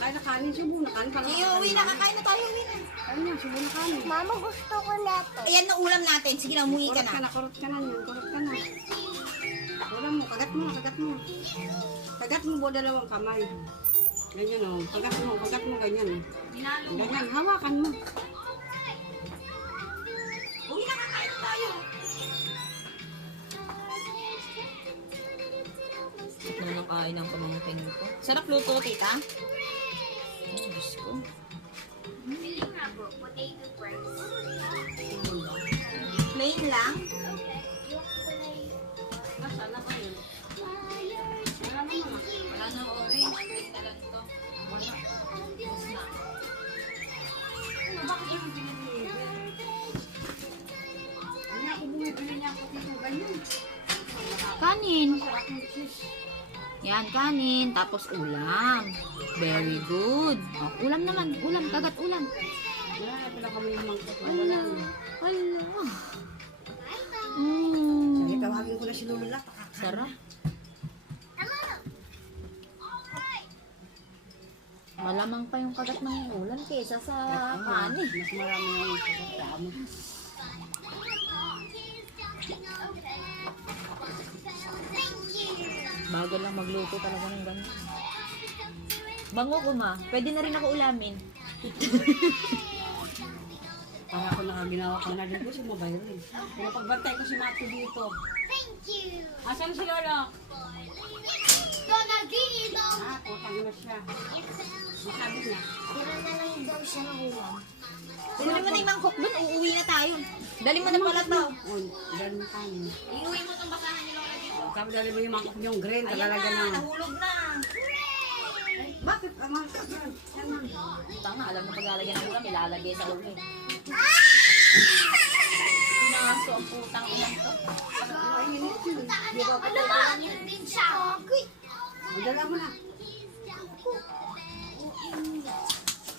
Kain na kanin, subo na kanin. Sige, uwi na. Kakain na tayo. Uwi na. Kain na, subo na kanin. Mama, gusto ko na ito. Ayan na ulam natin. Sige na, umuwi ka Kurot na. kurot ka na yan. Kurot ka na. Ulam mo, kagat mo, kagat mo. Kagat mo po dalawang kamay. Ganyan o. Kagat mo, ganyan. Ganyan, hawakan mo. Uwi na, kakain na tayo. Nanakain ang pamangkin ko. Sarap luto, tita. Ay, Diyos ko. Feeling nga po, potato fries. Plain lang. Nasaan na kayo? Wala na orange. Plain na lang to. Wala. Tapos na. Bakit yung binibili? Ano ako bumibili niya ako dito, ganyan. Kanin. Sarap ng cheese. Yan, kanin. Tapos ulam. Very good. Oh, ulam naman. Ulam. Kagat ulam. Wala na pala kami yung mangkot. Wala na. Hala. Sige, tawagin ko na si Lolo Lak. Sarap. Malamang pa yung kagat ng ulam kaysa sa kanin. Mas marami na yung pagkakamo. Bago lang magluto talaga ng ganun. Bango ko ma. Pwede na rin ako ulamin. Para ako nakaginawa ko na din ko si mobile rin. Pinapagbantay ko si Mati dito. Thank you. Asan si Lolo? Gonna give them. Utang na siya. Sabi niya. Tira na lang daw siya ng ulam. Kunin mo na yung mangkok doon. Uuwi na tayo. Dali mo na pala to. Dahil mo kanin. Iuwi mo itong basahan ni Lola dito. Sabi dali mo yung mangkok yung green. Ayan Talaga na. na. Nahulog na. Bakit? Mangkok yan. Yan na. Tama. Alam mo paglalagyan ng ulam. Ilalagay sa ulo. Pinaso ang putang ilan to. Ano ba? Din siya. Dala mo na.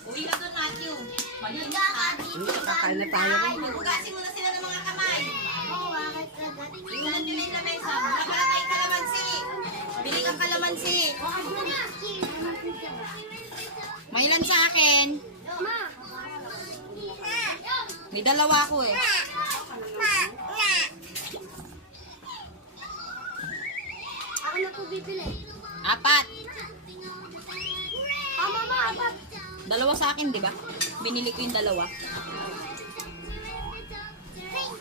Uwi na doon, Matthew. Malinis ha. Kakain na tayo Ay, rin. magugasin mo na sila ng mga kamay. Oo, bakit agad? Iulan nila yung lamesa. Wala pala tayong kalamansi. Bili kang kalamansi. May ilan sa akin? Ma. May dalawa ako eh. Ako na po bibili. Apat. Mama, apat. Dalawa sa akin, di ba? Binili ko yung dalawa.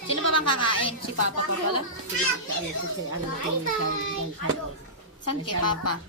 Sino ba bang kakain? Si Papa ko pala? San kay Papa?